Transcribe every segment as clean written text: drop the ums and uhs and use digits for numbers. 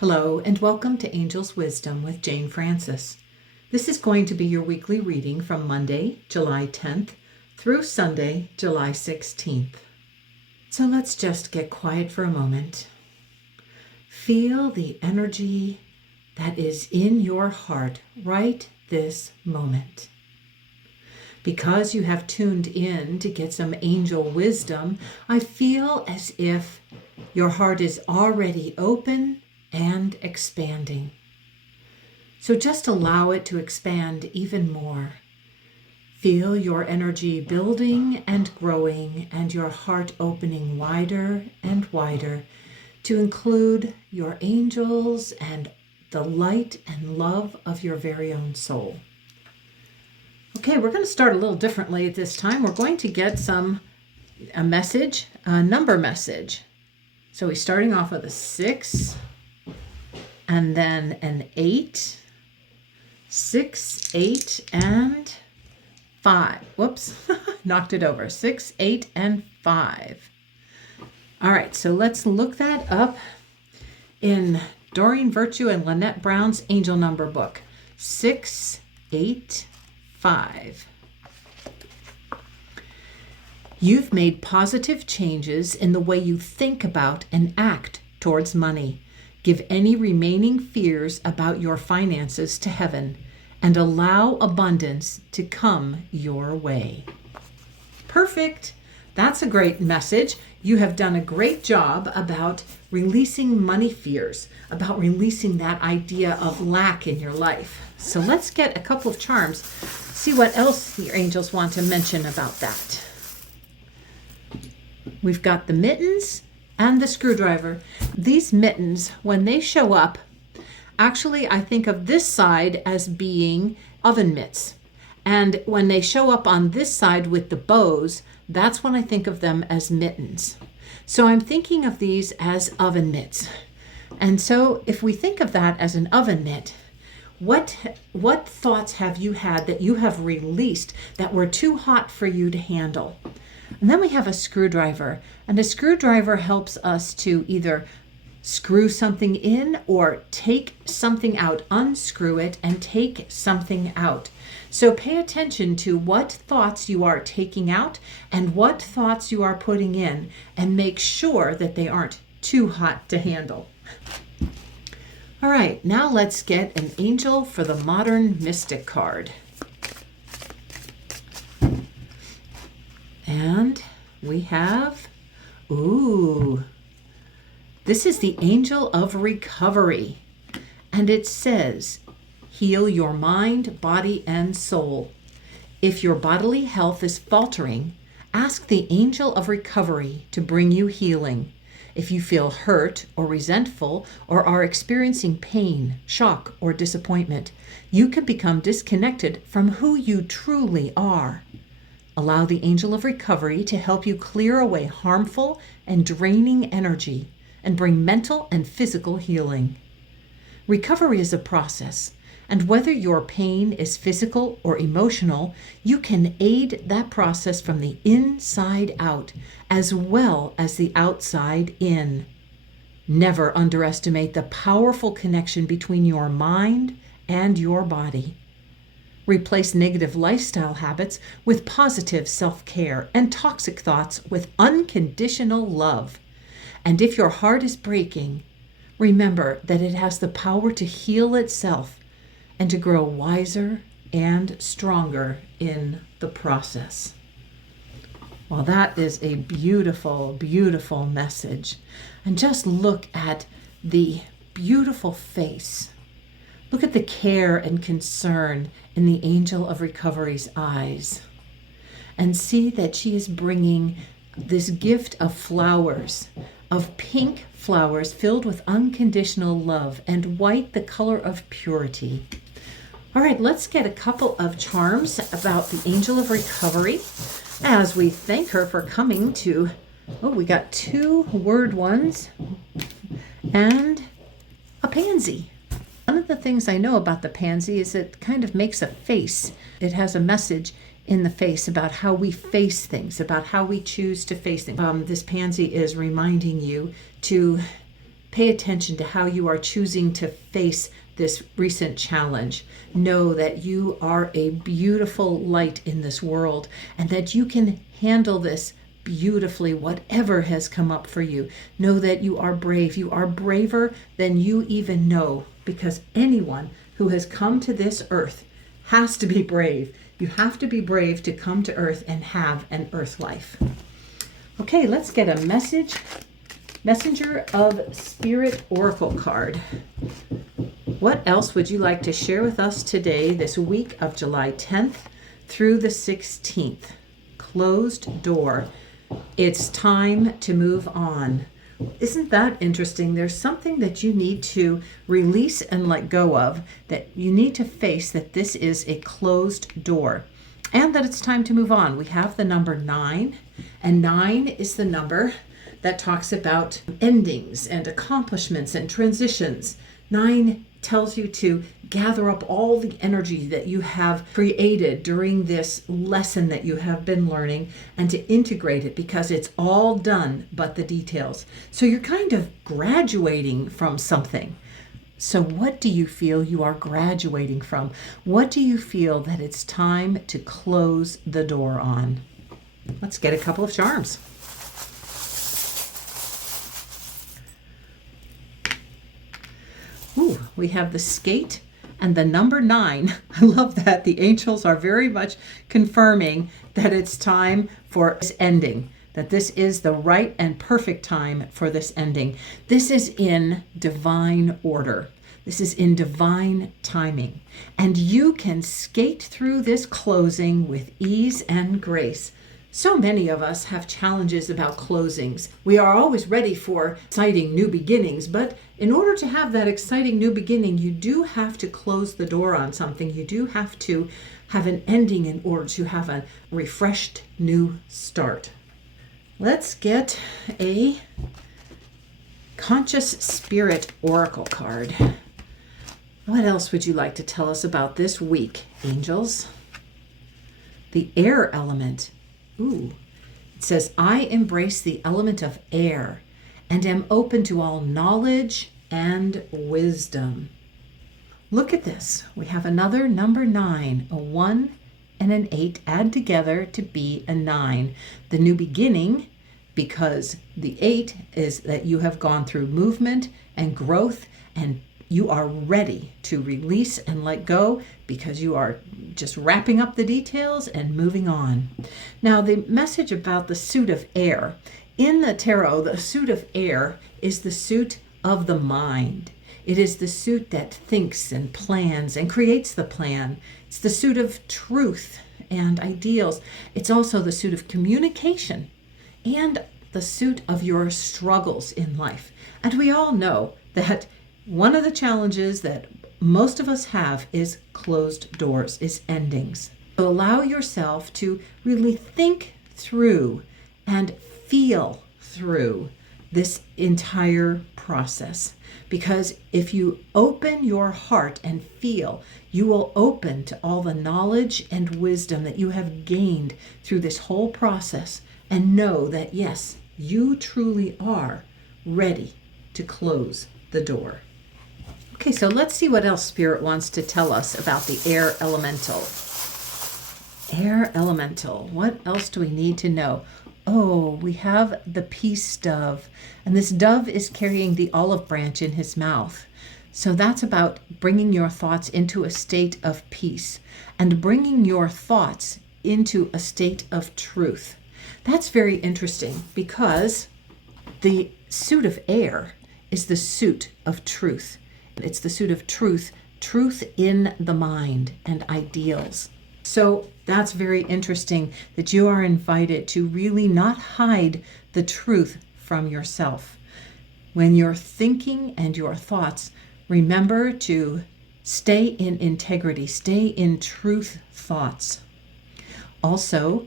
Hello and welcome to Angel's Wisdom with Jane Francis. This is going to be your weekly reading from Monday, July 10th through Sunday, July 16th. So let's just get quiet for a moment. Feel the energy that is in your heart right this moment. Because you have tuned in to get some angel wisdom, I feel as if your heart is already open and expanding. So just allow it to expand even more. Feel your energy building and growing and your heart opening wider and wider to include your angels and the light and love of your very own soul. Okay, we're going to start a little differently at this time. We're going to get a number message. So we're starting off with a 6, and then an 8, 6, 8, and 5. Whoops, knocked it over. 6, 8, and 5. All right, so let's look that up in Doreen Virtue and Lynette Brown's Angel Number book. 6, 8, 5. You've made positive changes in the way you think about and act towards money. Give any remaining fears about your finances to heaven and allow abundance to come your way. Perfect. That's a great message. You have done a great job about releasing money fears, about releasing that idea of lack in your life. So let's get a couple of charms, see what else your angels want to mention about that. We've got the mittens and the screwdriver. These mittens, when they show up, actually I think of this side as being oven mitts. And when they show up on this side with the bows, that's when I think of them as mittens. So I'm thinking of these as oven mitts. And so if we think of that as an oven mitt, what thoughts have you had that you have released that were too hot for you to handle? And then we have a screwdriver, and a screwdriver helps us to either screw something in or take something out, unscrew it and take something out. So pay attention to what thoughts you are taking out and what thoughts you are putting in, and make sure that they aren't too hot to handle. All right, now let's get an angel for the modern mystic card. And we have, this is the Angel of Recovery. And it says, heal your mind, body, and soul. If your bodily health is faltering, ask the Angel of Recovery to bring you healing. If you feel hurt or resentful or are experiencing pain, shock, or disappointment, you can become disconnected from who you truly are. Allow the Angel of Recovery to help you clear away harmful and draining energy and bring mental and physical healing. Recovery is a process, and whether your pain is physical or emotional, you can aid that process from the inside out as well as the outside in. Never underestimate the powerful connection between your mind and your body. Replace negative lifestyle habits with positive self-care and toxic thoughts with unconditional love. And if your heart is breaking, remember that it has the power to heal itself and to grow wiser and stronger in the process. Well, that is a beautiful, beautiful message. And just look at the beautiful face. Look at the care and concern in the Angel of Recovery's eyes, and see that she is bringing this gift of flowers, of pink flowers filled with unconditional love, and white, the color of purity. All right, let's get a couple of charms about the Angel of Recovery as we thank her for coming to, we got 2 word ones and a pansy. One of the things I know about the pansy is it kind of makes a face. It has a message in the face about how we face things, about how we choose to face things. This pansy is reminding you to Pay attention to how you are choosing to face this recent challenge. Know that you are a beautiful light in this world and that you can handle this beautifully, whatever has come up for you. Know that you are brave. You are braver than you even know, because anyone who has come to this earth has to be brave. You have to be brave to come to earth and have an earth life. Okay, let's get a Messenger of Spirit Oracle card. What else would you like to share with us today, this week of July 10th through the 16th? Closed door. It's time to move on. Isn't that interesting? There's something that you need to release and let go of, that you need to face, that this is a closed door and that it's time to move on. We have the number 9, and 9 is the number that talks about endings and accomplishments and transitions. 9 tells you to gather up all the energy that you have created during this lesson that you have been learning and to integrate it, because it's all done but the details. So you're kind of graduating from something. So what do you feel you are graduating from? What do you feel that it's time to close the door on? Let's get a couple of charms. Ooh, we have the skate and the number 9. I love that. The angels are very much confirming that it's time for this ending, that this is the right and perfect time for this ending. This is in divine order. This is in divine timing. And you can skate through this closing with ease and grace. So many of us have challenges about closings. We are always ready for exciting new beginnings, but in order to have that exciting new beginning, you do have to close the door on something. You do have to have an ending in order to have a refreshed new start. Let's get a Conscious Spirit Oracle card. What else would you like to tell us about this week, angels? The air element. Ooh, it says, I embrace the element of air and am open to all knowledge and wisdom. Look at this. We have another number 9, a 1 and an 8 add together to be a 9. The new beginning, because the 8 is that you have gone through movement and growth and you are ready to release and let go, because you are just wrapping up the details and moving on. Now, the message about the suit of air. In the tarot, the suit of air is the suit of the mind. It is the suit that thinks and plans and creates the plan. It's the suit of truth and ideals. It's also the suit of communication and the suit of your struggles in life. And we all know that one of the challenges that most of us have is closed doors, is endings. So allow yourself to really think through and feel through this entire process. Because if you open your heart and feel, you will open to all the knowledge and wisdom that you have gained through this whole process, and know that yes, you truly are ready to close the door. Okay, so let's see what else Spirit wants to tell us about the air elemental. Air elemental. What else do we need to know? Oh, we have the peace dove. And this dove is carrying the olive branch in his mouth. So that's about bringing your thoughts into a state of peace and bringing your thoughts into a state of truth. That's very interesting, because the suit of air is the suit of truth. It's the suit of truth, truth in the mind and ideals. So that's very interesting that you are invited to really not hide the truth from yourself. When you're thinking and your thoughts, remember to stay in integrity, stay in truth thoughts. Also,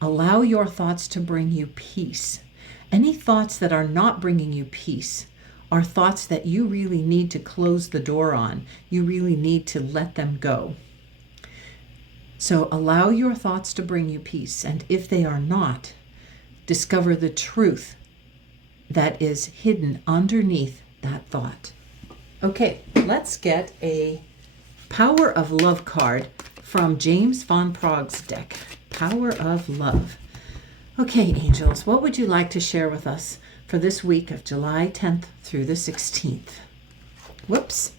allow your thoughts to bring you peace. Any thoughts that are not bringing you peace are thoughts that you really need to close the door on. You really need to let them go. So allow your thoughts to bring you peace. And if they are not, discover the truth that is hidden underneath that thought. Okay, let's get a Power of Love card from James Van Praag's deck. Power of Love. Okay, angels, what would you like to share with us for this week of July 10th through the 16th? Whoops.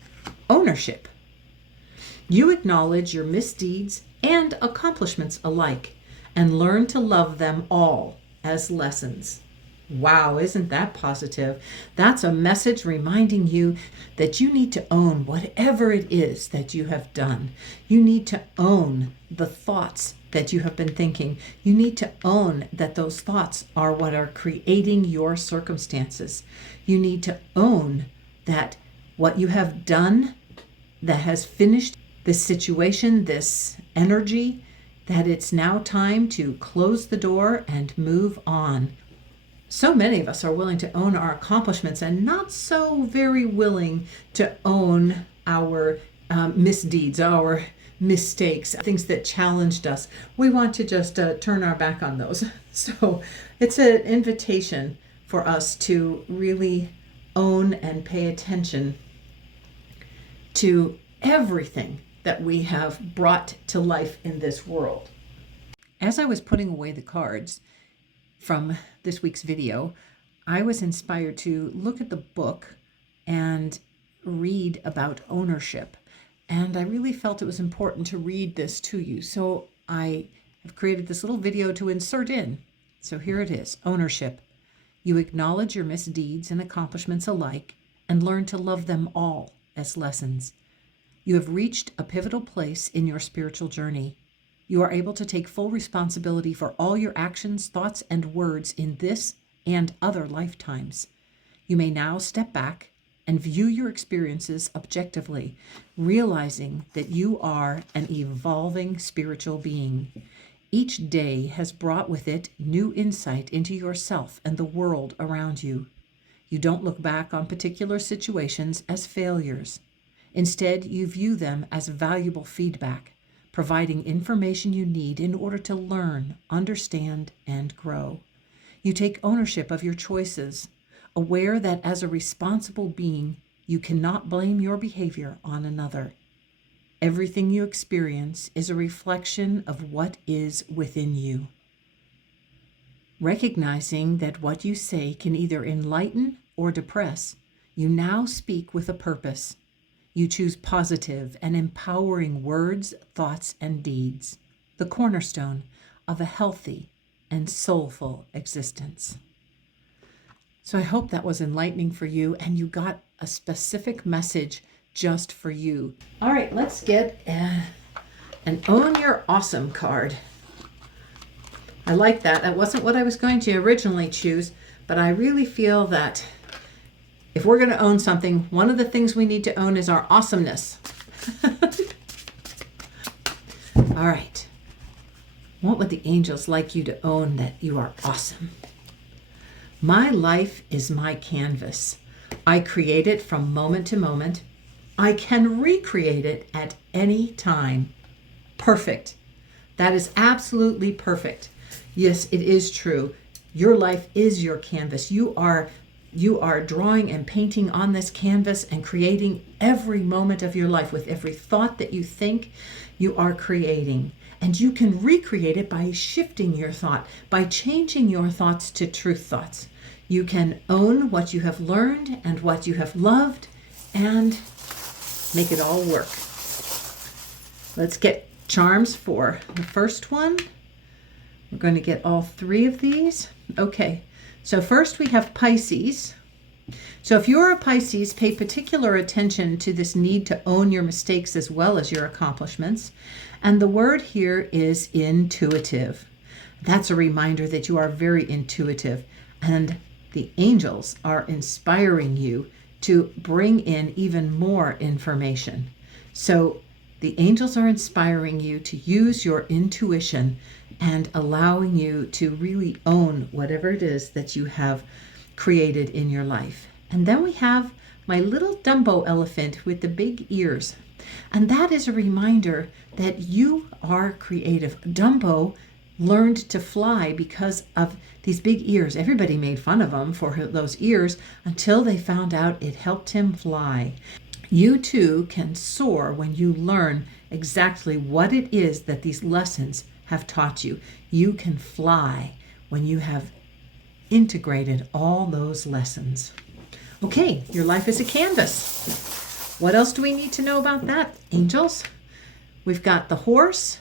Ownership. You acknowledge your misdeeds and accomplishments alike and learn to love them all as lessons. Wow, isn't that positive? That's a message reminding you that you need to own whatever it is that you have done. You need to own the thoughts that you have been thinking. You need to own that those thoughts are what are creating your circumstances. You need to own that what you have done that has finished this situation, this energy, that it's now time to close the door and move on. So many of us are willing to own our accomplishments and not so very willing to own our misdeeds, our mistakes, things that challenged us. We want to just turn our back on those. So it's an invitation for us to really own and pay attention to everything that we have brought to life in this world. As I was putting away the cards from this week's video, I was inspired to look at the book and read about ownership. And I really felt it was important to read this to you. So I have created this little video to insert in. So here it is. Ownership. You acknowledge your misdeeds and accomplishments alike and learn to love them all as lessons. You have reached a pivotal place in your spiritual journey. You are able to take full responsibility for all your actions, thoughts, and words in this and other lifetimes. You may now step back and view your experiences objectively, realizing that you are an evolving spiritual being. Each day has brought with it new insight into yourself and the world around you. You don't look back on particular situations as failures. Instead, you view them as valuable feedback, providing information you need in order to learn, understand, and grow. You take ownership of your choices, aware that as a responsible being, you cannot blame your behavior on another. Everything you experience is a reflection of what is within you. Recognizing that what you say can either enlighten or depress, you now speak with a purpose. You choose positive and empowering words, thoughts, and deeds, the cornerstone of a healthy and soulful existence. So I hope that was enlightening for you and you got a specific message just for you. All right, let's get an Own Your Awesome card. I like that. That wasn't what I was going to originally choose, but I really feel that if we're going to own something, one of the things we need to own is our awesomeness. All right. What would the angels like you to own that you are awesome? My life is my canvas. I create it from moment to moment. I can recreate it at any time. Perfect. That is absolutely perfect. Yes, it is true. Your life is your canvas. You are drawing and painting on this canvas and creating every moment of your life. With every thought that you think, you are creating. And you can recreate it by shifting your thought, by changing your thoughts to truth thoughts. You can own what you have learned and what you have loved and make it all work. Let's get charms for the first one. We're going to get all three of these. Okay. So first we have Pisces. So if you're a Pisces, pay particular attention to this need to own your mistakes as well as your accomplishments. And the word here is intuitive. That's a reminder that you are very intuitive. And the angels are inspiring you to bring in even more information. So the angels are inspiring you to use your intuition and allowing you to really own whatever it is that you have created in your life. And then we have my little Dumbo elephant with the big ears. And that is a reminder that you are creative. Dumbo learned to fly because of these big ears. Everybody made fun of him for those ears until they found out it helped him fly. You too can soar when you learn exactly what it is that these lessons have taught you. You can fly when you have integrated all those lessons. Okay, your life is a canvas. What else do we need to know about that, angels? We've got the horse,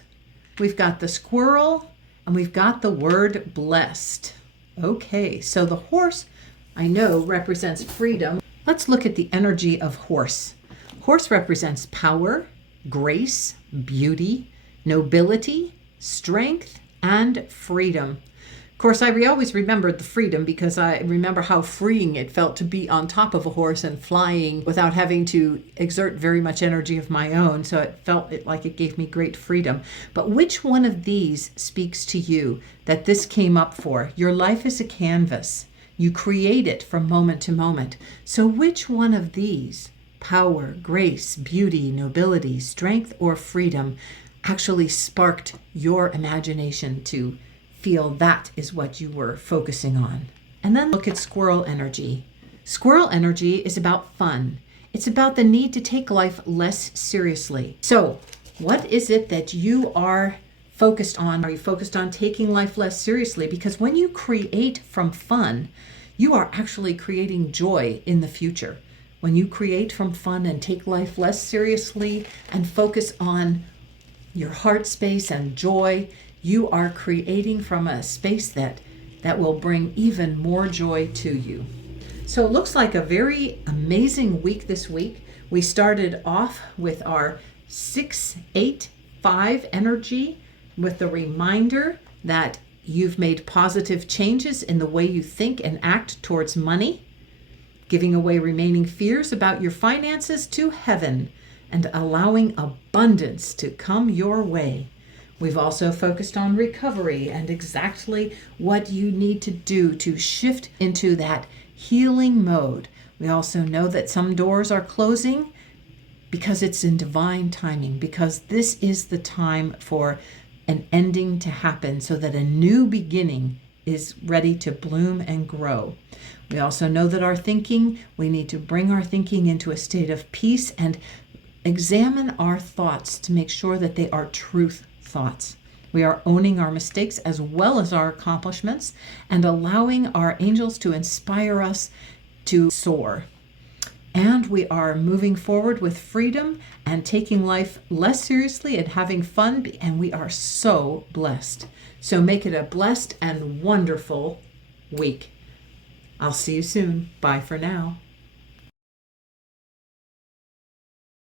we've got the squirrel, and we've got the word blessed. Okay, so the horse, I know, represents freedom. Let's look at the energy of horse. Horse represents power, grace, beauty, nobility, strength, and freedom. Of course, I always remembered the freedom because I remember how freeing it felt to be on top of a horse and flying without having to exert very much energy of my own. So it felt like it gave me great freedom. But which one of these speaks to you that this came up for? Your life is a canvas. You create it from moment to moment. So which one of these, power, grace, beauty, nobility, strength, or freedom, actually sparked your imagination to feel that is what you were focusing on? And then look at squirrel energy. Squirrel energy is about fun. It's about the need to take life less seriously. So what is it that you are focused on? Are you focused on taking life less seriously? Because when you create from fun, you are actually creating joy in the future. When you create from fun and take life less seriously and focus on your heart space and joy, you are creating from a space that will bring even more joy to you. So it looks like a very amazing week this week. We started off with our 6-8-5 energy with the reminder that you've made positive changes in the way you think and act towards money, giving away remaining fears about your finances to heaven, and allowing abundance to come your way. We've also focused on recovery and exactly what you need to do to shift into that healing mode. We also know that some doors are closing because it's in divine timing, because this is the time for an ending to happen so that a new beginning is ready to bloom and grow. We also know that we need to bring our thinking into a state of peace and examine our thoughts to make sure that they are truth thoughts. We are owning our mistakes as well as our accomplishments and allowing our angels to inspire us to soar. And we are moving forward with freedom and taking life less seriously and having fun, and we are so blessed. So make it a blessed and wonderful week. I'll see you soon. Bye for now.